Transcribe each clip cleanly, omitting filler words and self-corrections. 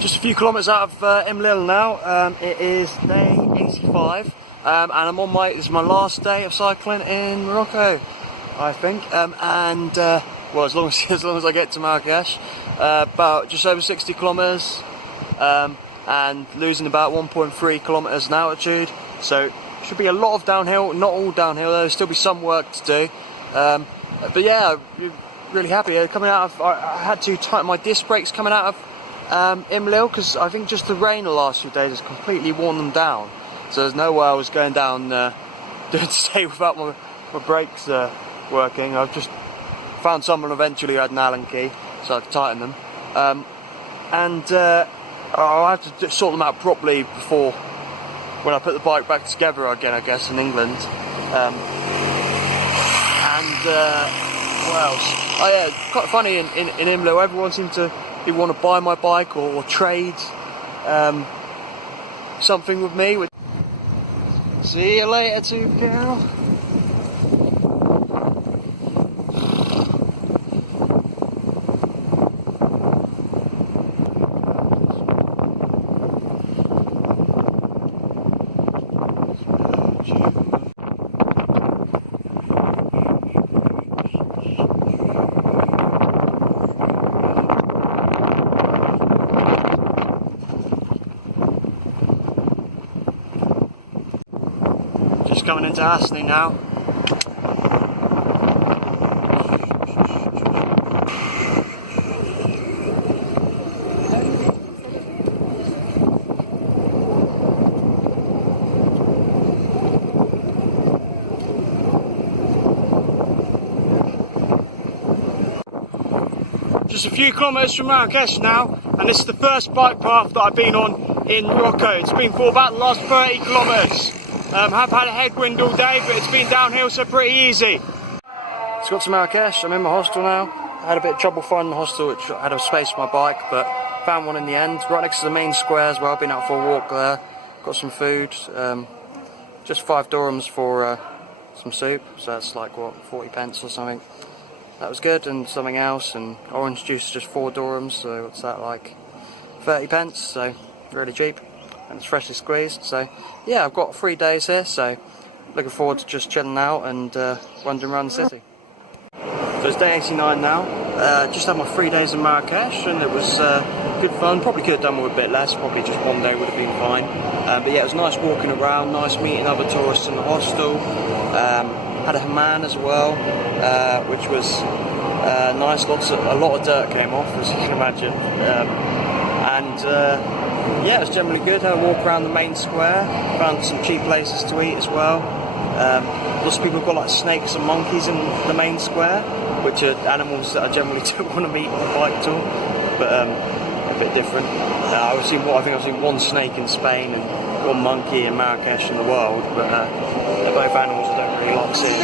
Just a few kilometres out of Imlil now. It is day 85, and I'm on this is my last day of cycling in Morocco, I think. Well, as long as I get to Marrakesh, about just over 60 kilometres, and losing about 1.3 kilometres in altitude. So should be a lot of downhill. Not all downhill. There'll still be some work to do. But yeah, really happy. Coming out of, I had to tighten my disc brakes coming out of Imlil, because I think just the rain the last few days has completely worn them down. So there's no way I was going down to stay without my brakes working. I've just found someone eventually who had an Allen key, so I could tighten them. I'll have to sort them out properly before when I put the bike back together again, I guess, in England. What else? Oh yeah, quite funny in Imlil, everyone seemed to want to buy my bike or trade something with me. See you later, too, girl. Just coming into Asni now. Just a few kilometres from Marrakesh now, and this is the first bike path that I've been on in Morocco. It's been for about the last 30 kilometres. Have had a headwind all day, but it's been downhill, so pretty easy. Just got to Marrakesh. I'm in my hostel now. I had a bit of trouble finding the hostel, which I had a space for my bike, but found one in the end, right next to the main square as well. Been out for a walk there, got some food, just 5 dirhams for some soup, so that's like what, 40 pence or something. That was good, and something else, and orange juice just 4 dirhams, so what's that, like 30 pence, so really cheap. And it's freshly squeezed. So yeah, I've got 3 days here, so looking forward to just chilling out and wandering around the city. So it's day 89 now. Just had my 3 days in Marrakesh, and it was good fun. Probably could have done with a bit less, probably just one day would have been fine. But yeah, it was nice walking around, nice meeting other tourists in the hostel. Had a hammam as well, which was nice. A lot of dirt came off, as you can imagine. Yeah, it was generally good. Had a walk around the main square, found some cheap places to eat as well. Lots of people have got like snakes and monkeys in the main square, which are animals that I generally don't want to meet on a bike tour, but a bit different. I think I've seen 1 snake in Spain and 1 monkey in Marrakesh in the world, but they're both animals I don't really like seeing.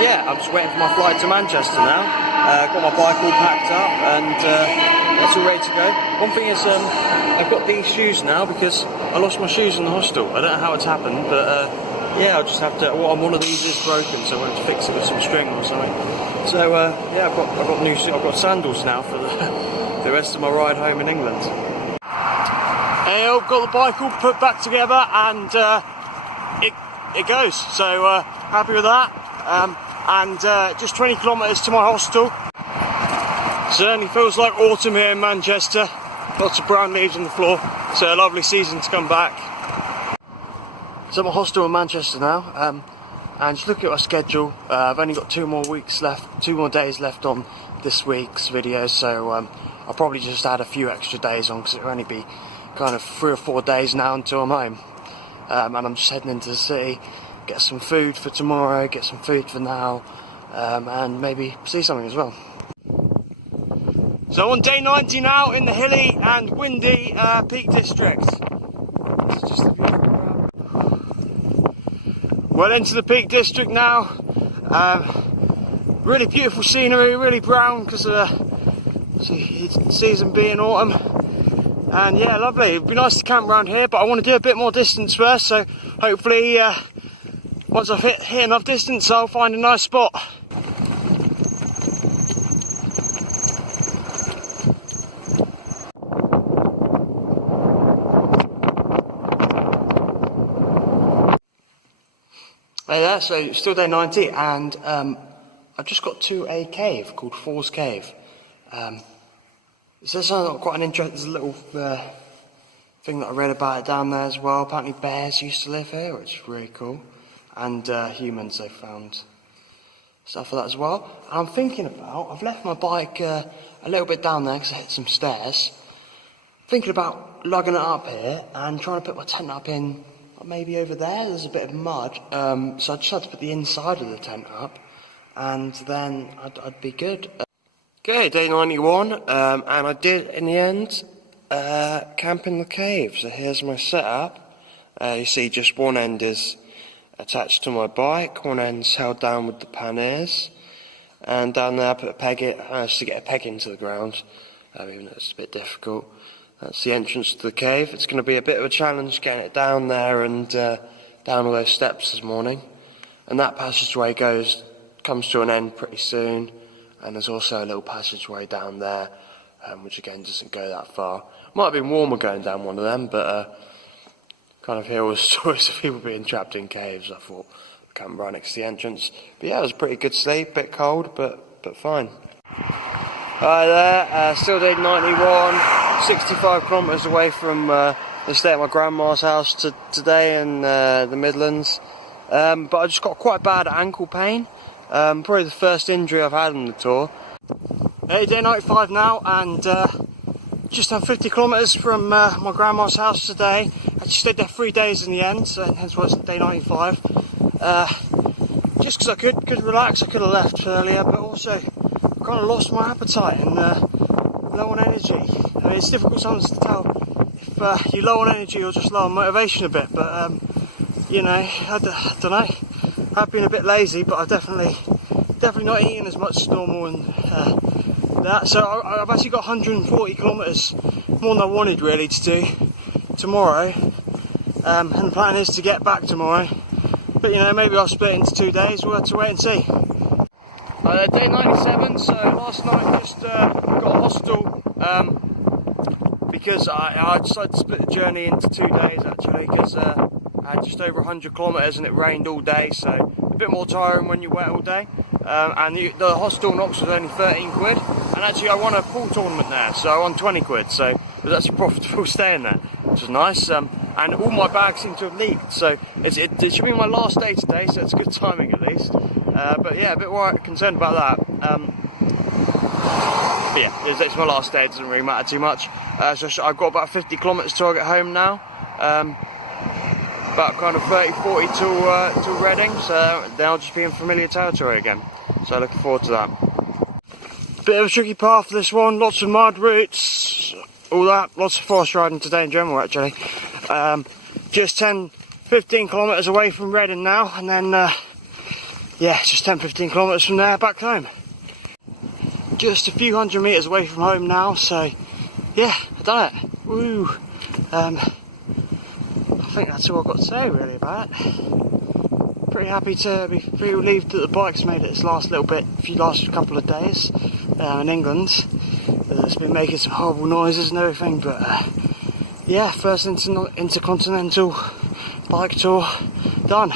Yeah, I'm just waiting for my flight to Manchester now. Got my bike all packed up, and that's all ready to go. One thing is, I've got these shoes now because I lost my shoes in the hostel. I don't know how it's happened, but yeah, I'll just have to. One of these is broken, so I want to fix it with some string or something. So yeah, I've got sandals now for the rest of my ride home in England. Hey, I've got the bike all put back together, and it goes. So happy with that. Just 20 kilometres to my hostel. Certainly feels like autumn here in Manchester. Lots of brown leaves on the floor, so a lovely season to come back. So I'm at my hostel in Manchester now, and just looking at my schedule, I've only got 2 more days left on this week's video, so I'll probably just add a few extra days on, because it'll only be kind of 3 or 4 days now until I'm home. And I'm just heading into the city, get some food for tomorrow, get some food for now, and maybe see something as well. So on day 90 now in the hilly and windy Peak District. This is just a beautiful well into the Peak District now. Really beautiful scenery, really brown because of the season being autumn. And yeah, lovely. It'd be nice to camp around here, but I want to do a bit more distance first, so hopefully once I've hit enough distance, I'll find a nice spot. Hey there, so still day 90, and I've just got to a cave called Four's Cave. There's quite an interesting, there's a little thing that I read about it down there as well. Apparently bears used to live here, which is really cool, and humans, they found stuff like that as well. And I'm thinking about, I've left my bike a little bit down there because I hit some stairs. Thinking about lugging it up here and trying to put my tent up in maybe over there's a bit of mud, so I just had to put the inside of the tent up, and then I'd be good. Okay, day 91, and I did, in the end, camp in the cave. So here's my setup. You see just one end is attached to my bike, one end's held down with the panniers, and down there I put a peg in, to get a peg into the ground, even though it's a bit difficult. That's the entrance to the cave. It's going to be a bit of a challenge getting it down there and down all those steps this morning. And that passageway comes to an end pretty soon. And there's also a little passageway down there, which again doesn't go that far. Might have been warmer going down one of them, but kind of hear all the stories of people being trapped in caves. I thought I can't right next to the entrance. But yeah, it was a pretty good sleep, bit cold, but fine. Hi there, still day 91. 65 kilometres away from the stay at my grandma's house today in the Midlands, but I just got quite bad ankle pain, probably the first injury I've had on the tour. Hey, day 95 now, and just done 50 kilometres from my grandma's house today. I just stayed there 3 days in the end, so hence why it's day 95. Just because I could relax, I could have left earlier, but also I kind of lost my appetite and low on energy. I mean, it's difficult sometimes to tell if you're low on energy or just low on motivation a bit, but you know, I don't know. I've been a bit lazy, but I've definitely not eaten as much as normal and that. So I've actually got 140 kilometres more than I wanted really to do tomorrow, and the plan is to get back tomorrow. But you know, maybe I'll split into 2 days. We'll have to wait and see. Day 97, so last night just got a hostel because I decided to split the journey into 2 days actually, because I had just over 100 kilometres and it rained all day, so a bit more tiring when you're wet all day. And the hostel in Oxford was only 13 quid, and actually I won a pool tournament there, so I won 20 quid, so it was actually profitable staying there, which was nice. And all my bags seem to have leaked, so it should be my last day today, so it's good timing at least. But yeah, a bit more concerned about that. But yeah, it's my last day, it doesn't really matter too much. So I've got about 50 kilometres till I get home now. About kind of 30-40 till Reading, so then I'll just be in familiar territory again. So looking forward to that. Bit of a tricky path for this one, lots of mud, roots, all that, lots of forest riding today in general actually. Just 10-15 kilometres away from Reading now, and then yeah, just 10-15 kilometres from there back home. Just a few hundred metres away from home now, so yeah, I've done it. Woo! I think that's all I've got to say really about it. Pretty happy to be pretty relieved that the bike's made it this last couple of days in England. It's been making some horrible noises and everything, but yeah, first intercontinental bike tour done.